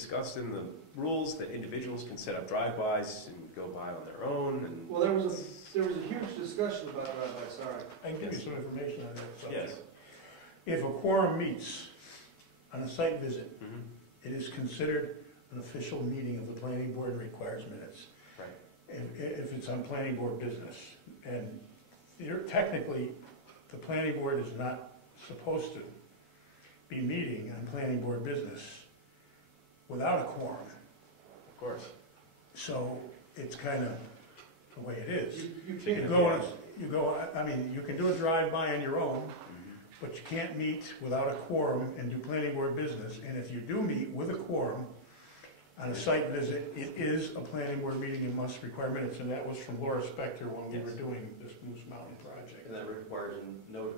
discussed in the rules that individuals can set up drive-bys and go by on their own? And Well, there was a huge discussion about drive-by, sorry. I can give you some information on that subject. Yes. If a quorum meets on a site visit, Mm-hmm. it is considered an official meeting of the planning board and requires minutes. Right. If it's on planning board business. And technically, the planning board is not supposed to be meeting on planning board business without a quorum. Of course. So it's kind of the way it is. You You can't go, I mean, you can do a drive-by on your own, but you can't meet without a quorum and do planning board business. And if you do meet with a quorum on a site visit, it is a planning board meeting and must require minutes. And that was from Laura Spector when we were doing this Moose Mountain project. And that requires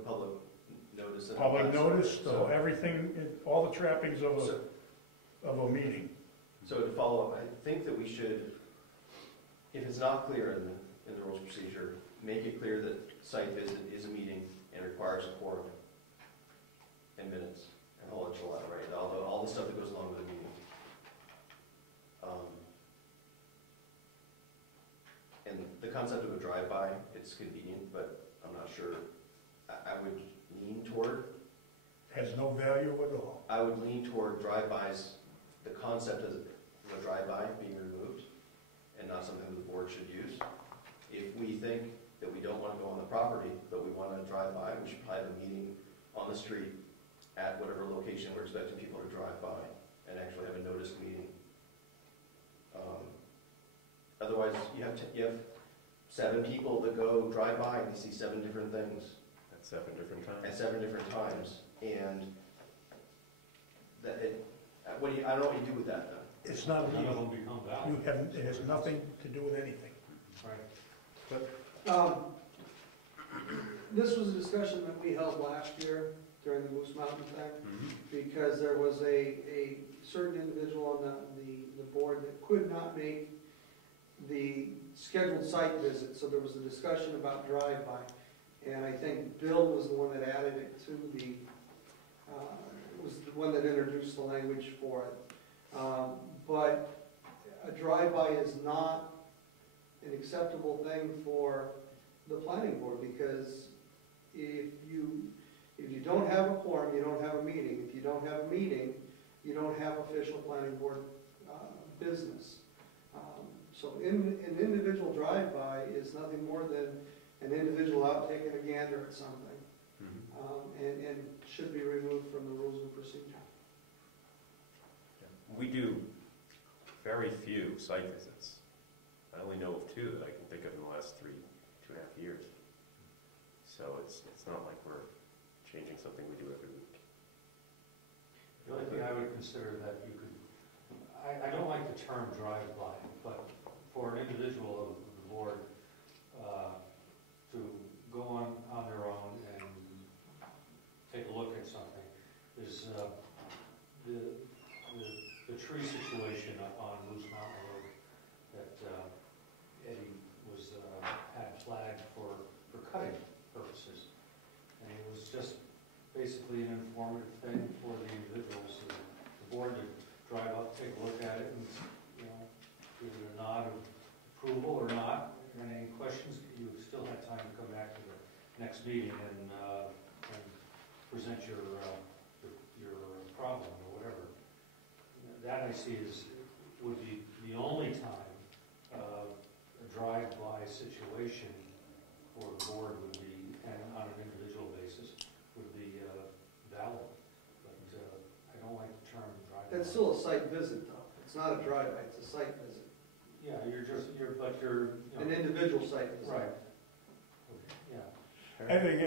public notice. Public notice, so everything, all the trappings of a meeting. So to follow up, I think that we should, if it's not clear in the rules of procedure, make it clear that site visit is a meeting and requires a quorum and minutes and whole enchilada, right? All the stuff that goes along with a meeting. And the concept of a drive-by, it's convenient, but I'm not sure. I would lean toward. Has no value at all. I would lean toward drive-bys, the concept of a drive-by being removed and not something that the board should use. If we think that we don't want to go on the property, but we want to drive by, we should probably have a meeting on the street at whatever location we're expecting people to drive by and actually have a noticed meeting. Otherwise, you have 7 people that go drive by and they see 7 different things. At 7 different times. At 7 different times. And that I don't know what you do with that then. It's not a None of meeting. them become valid. It has nothing to do with anything. Right. This was a discussion that we held last year during the Moose Mountain thing, because there was a certain individual on the board that could not make the scheduled site visit, so there was a discussion about drive-by. And I think Bill was the one that added it to was the one that introduced the language for it. But a drive-by is not an acceptable thing for the planning board, because if you don't have a quorum, you don't have a meeting. If you don't have a meeting, you don't have official planning board business. So an individual drive-by is nothing more than an individual out taking a gander at something, and should be removed from the rules of procedure. We do very few site visits. I only know of 2 that I can think of in the last 2.5 years. So it's not like we're changing something we do every week. The only thing I would consider that you could, I don't like the term drive-by, but for an individual of the board to go on their own and take a look at something, is the tree situation on Moose Mountain Road that Eddie had flagged for cutting purposes. And it was just basically an informative thing for the individuals, the board to drive up, take a look at it, and give it a nod of approval or not. And any questions, you still have time to come back to the next meeting and present your problem or whatever. That I see would be the only time a drive-by situation for the board would be, and on an individual basis, would be valid. But I don't like the term drive-by. That's still a site visit, though. It's not a drive-by, it's a site visit. Yeah, you're an individual site visit. Right. Yeah. I think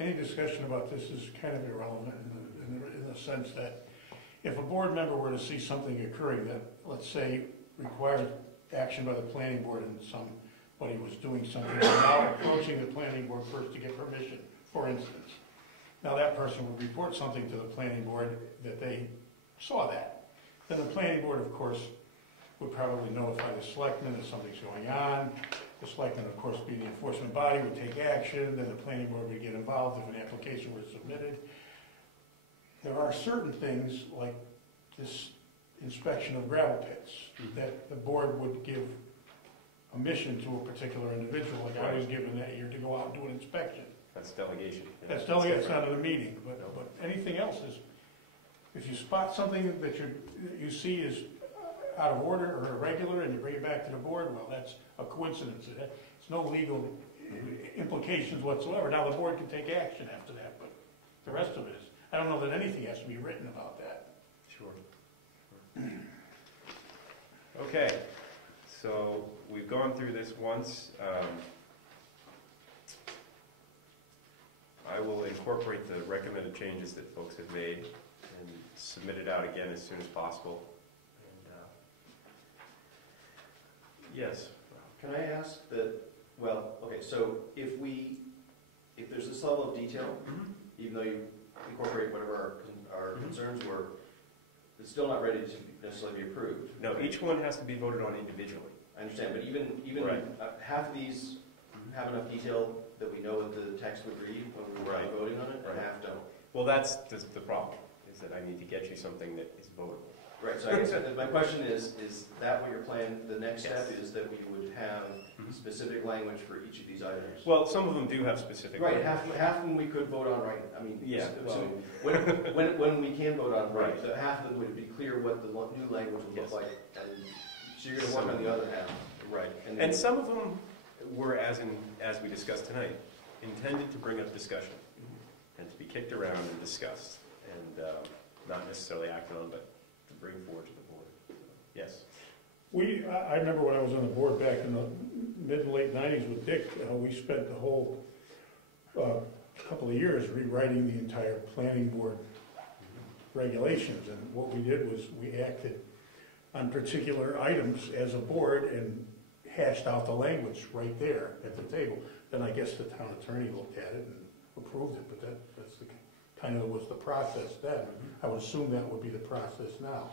any discussion about this is kind of irrelevant in the sense that if a board member were to see something occurring that, let's say, required action by the planning board and somebody was doing something and now approaching the planning board first to get permission, for instance. Now that person would report something to the planning board that they saw that. Then the planning board, of course, would probably notify the selectmen that something's going on. The selectmen, of course, being the enforcement body, would take action. Then the planning board would get involved if an application were submitted. There are certain things like this inspection of gravel pits, that the board would give a mission to a particular individual, like I was given that year, to go out and do an inspection. That's delegation. That's delegate, it's not at a meeting, but anything else is, if you spot something that you see is out of order or irregular and you bring it back to the board, well, that's a coincidence. It's no legal implications whatsoever. Now, the board can take action after that, but the rest of it is, I don't know that anything has to be written about that. Sure. Okay, so we've gone through this once. I will incorporate the recommended changes that folks have made and submit it out again as soon as possible. And, yes. Can I ask that, well, okay, so if there's this level of detail, even though you incorporate whatever our concerns were, it's still not ready to necessarily be approved. No, each one has to be voted on individually. I understand, but even Right. Half of these have enough detail that we know what the text would read when we were Right. voting on it, and Right. half don't. Well, that's the problem, is that I need to get you something that is votable. Right, so I guess my question is that what your plan, the next step Yes. is that we would have specific language for each of these items? Well, some of them do have specific. Right, language. half of them we could vote on, right? I mean, Yeah, so well, when we can vote on, right, Right. so half of them would be clear what the new language would Yes. look like, and so you're gonna work on the other half. right. And And some of them were, as we discussed tonight, intended to bring up discussion and to be kicked around and discussed, and not necessarily acted on, but to bring forward to the board. So, yes. I remember when I was on the board back in the mid and late 90s with Dick, we spent the whole couple of years rewriting the entire planning board regulations, and what we did was we acted on particular items as a board and hashed out the language right there at the table. Then I guess the town attorney looked at it and approved it, but that's the kind of was the process then. I would assume that would be the process now.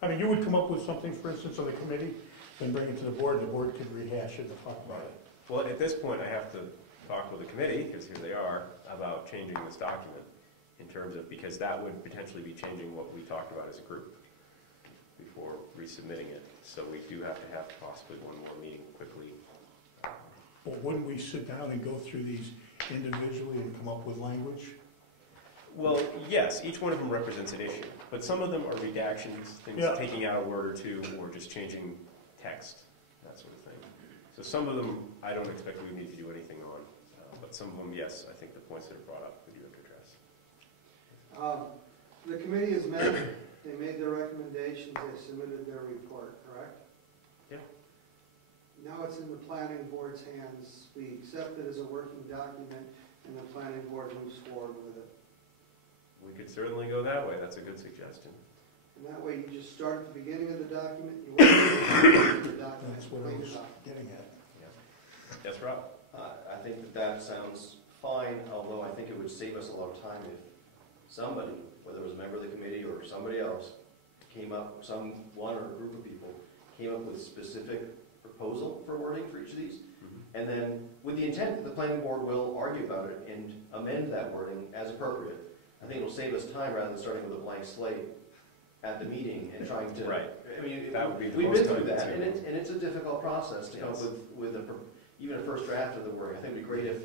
I mean, you would come up with something, for instance, on the committee, then bring it to the board could rehash it and talk about it. Well, at this point, I have to talk with the committee, because here they are, about changing this document in terms of, because that would potentially be changing what we talked about as a group before resubmitting it. So we do have to have possibly one more meeting quickly. Well, wouldn't we sit down and go through these individually and come up with language? Well, yes, each one of them represents an issue, but some of them are redactions, things Yeah. taking out a word or two, or just changing text, that sort of thing. So some of them, I don't expect we need to do anything on, but some of them, yes, I think the points that are brought up, we do have to address. The committee has met, they made their recommendations, they submitted their report, correct? Yeah. Now it's in the planning board's hands. We accept it as a working document, and the planning board moves forward with it. We could certainly go that way, that's a good suggestion. And that way, you just start at the beginning of the document, you work through the document. That's what I was getting at. Yes, Rob? I think that sounds fine, although I think it would save us a lot of time if somebody, whether it was a member of the committee or somebody else, came up, one or a group of people, came up with specific proposal for wording for each of these, and then with the intent that the planning board will argue about it and amend that wording as appropriate. I think it'll save us time rather than starting with a blank slate at the meeting and trying to. Right. I mean, That would be the we've most been through time that, and consuming. it's a difficult process to come up Yes. with even a first draft of the wording. I think it'd be great if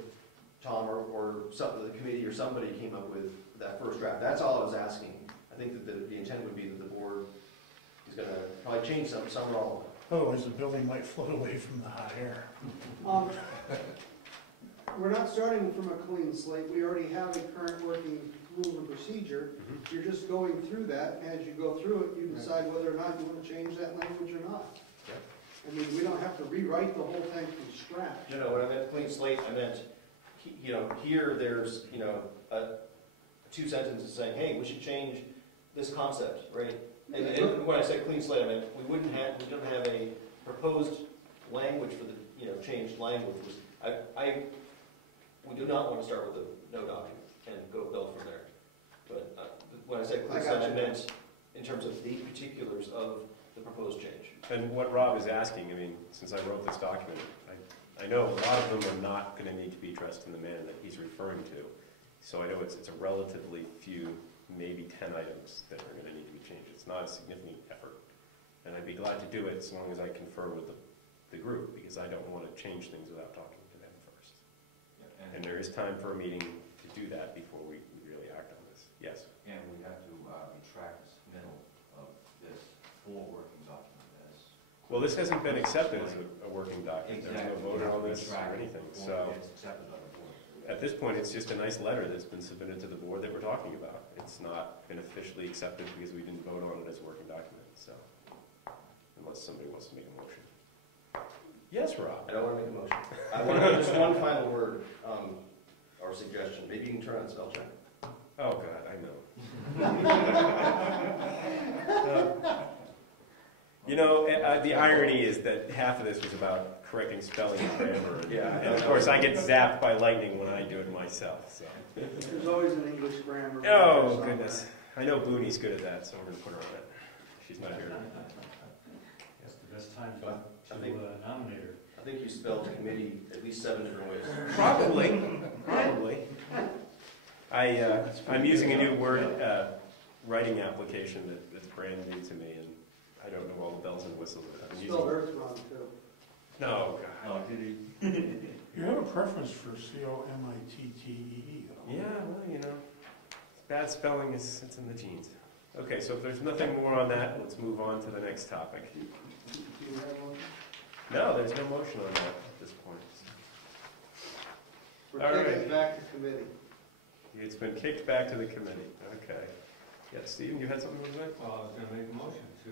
Tom or some of the committee or somebody came up with that first draft. That's all I was asking. I think that the intent would be that the board is going to probably change some or all of it. Otherwise, the building might float away from the hot air. We're not starting from a clean slate. We already have a current working rule and procedure. You're just going through that, and as you go through it, you decide whether or not you want to change that language or not. Yep. I mean, we don't have to rewrite the whole thing from scratch. No, when I meant clean slate, I meant, here there's, two sentences saying, hey, we should change this concept, right? And when I say clean slate, I meant we don't have a proposed language for the, changed language. We do not want to start with a no document and go build from there. But when I said clean I slate, got I you. meant in terms of the particulars of the proposed change. And what Rob is asking, I mean, since I wrote this document, I know a lot of them are not going to need to be addressed in the manner that he's referring to. So I know it's a relatively few maybe 10 items that are gonna need to be changed. It's not a significant effort. And I'd be glad to do it as long as I confer with the group, because I don't wanna change things without talking to them first. And there is time for a meeting to do that before we really act on this. Yes? And we have to retract the submittal of this full working document as. Well, this hasn't been accepted as a working document. There's no vote on this or Retract it anything, before so. It's accepted by the board. At this point, it's just a nice letter that's been submitted to the board that we're talking about. It's not been officially accepted because we didn't vote on it as a working document, so. Unless somebody wants to make a motion. Yes, Rob? I don't want to make a motion. I want just one final word, or suggestion. Maybe you can turn on spell check. Oh, God, I know. You know, the irony is that half of this was about correcting spelling and grammar. Yeah. And of course, I get zapped by lightning when I do it myself, so. There's always an English grammar. Oh, somewhere. goodness. I know Booney's good at that, so I'm going to put her on it. She's not here. That's the best time Well, to I think- nominate her. I think you spelled committee at least 7 different ways. Probably. I'm using a new word writing application that's brand new to me, and I don't know all the bells and whistles that I'm Spelled using. Earth wrong, too. No, God. Oh, did he? You have a preference for C-O-M-I-T-T-E-E, though. Yeah, well, you know, bad spelling it's in the genes. Okay, so if there's nothing more on that, let's move on to the next topic. Do you have one? No, there's no motion on that at this point. We're All taking right. it back to committee. It's been kicked back to the committee. Okay. Yeah, Stephen, you had something to say? Well, I was gonna make a motion to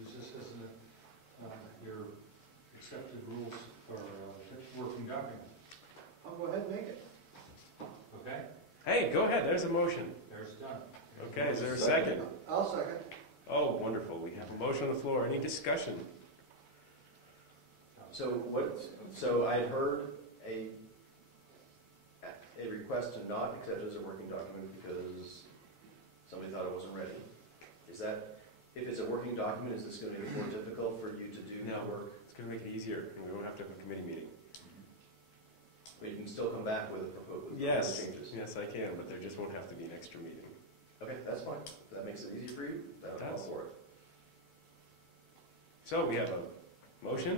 use this as your accepted rules for working document. I'll go ahead and make it. Okay? Hey, go ahead. There's a motion. There's done. Okay, is there a second? I'll second. Oh, wonderful. We have a motion on the floor. Any discussion? So I had heard a request to not accept it as a working document because somebody thought it wasn't ready. Is that, if it's a working document, is this going to be more difficult for you to do the No. work? It's going to make it easier, and we won't have to have a committee meeting. You can still come back with proposed Yes, changes. yes, I can, but there just won't have to be an extra meeting. Okay, that's fine. If that makes it easy for you, that'll It call does. for it. So we have a motion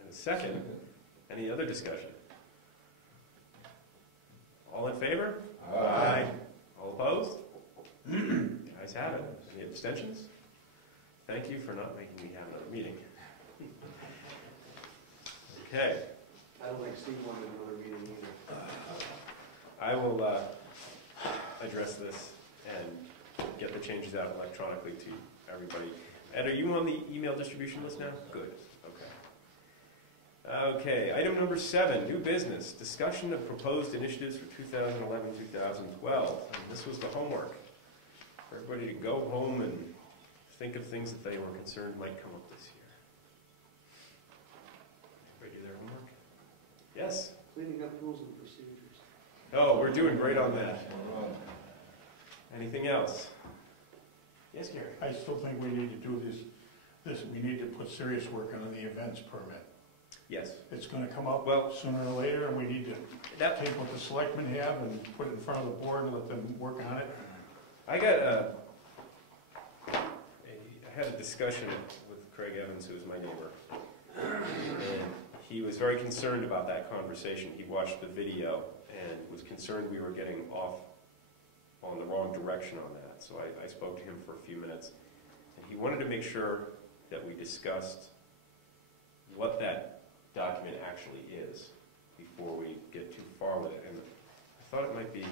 and a second. Any other discussion? All in favor? Aye. All opposed? The ayes have it. Any abstentions? Thank you for not making me have another meeting. Okay, I don't think Steve wanted another meeting either. I will address this and get the changes out electronically to everybody. Ed, are you on the email distribution list now? Good, okay. Okay, item number 7, new business, discussion of proposed initiatives for 2011-2012. And this was the homework for everybody to go home and think of things that they were concerned might come up this year. Everybody do their homework? Yes? Cleaning up rules and procedures. Oh, we're doing great on that. Anything else? Yes, Gary? I still think we need to do this, we need to put serious work on the events permit. Yes. It's gonna come up Well, sooner or later, and we need to that, take what the selectmen have and put it in front of the board and let them work on it. I got I had a discussion with Craig Evans, who is my neighbor, and he was very concerned about that conversation. He watched the video and was concerned we were getting off on the wrong direction on that. So I spoke to him for a few minutes, and he wanted to make sure that we discussed what that document actually is before we get too far with it. And I thought it might be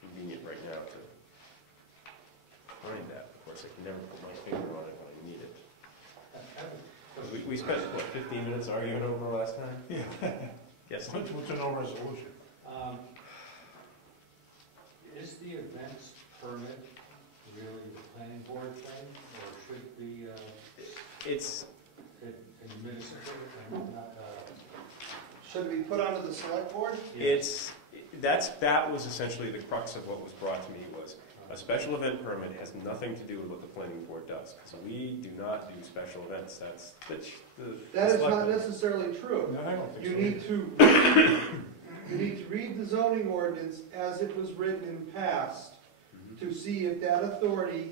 convenient right now to find that. Of course, I can never put my finger on it when I need it. We spent, what, 15 minutes arguing over it last time? Yeah. Yes. What's a no resolution? Is the events permit really the planning board thing, or should be It's, administrative and not? Should it be put onto the select board? that was essentially the crux of what was brought to me, was a special event permit has nothing to do with what the planning board does. So we do not do special events. That is not necessarily true. No, I don't think so. You need to, You need to read the zoning ordinance as it was written in past to see if that authority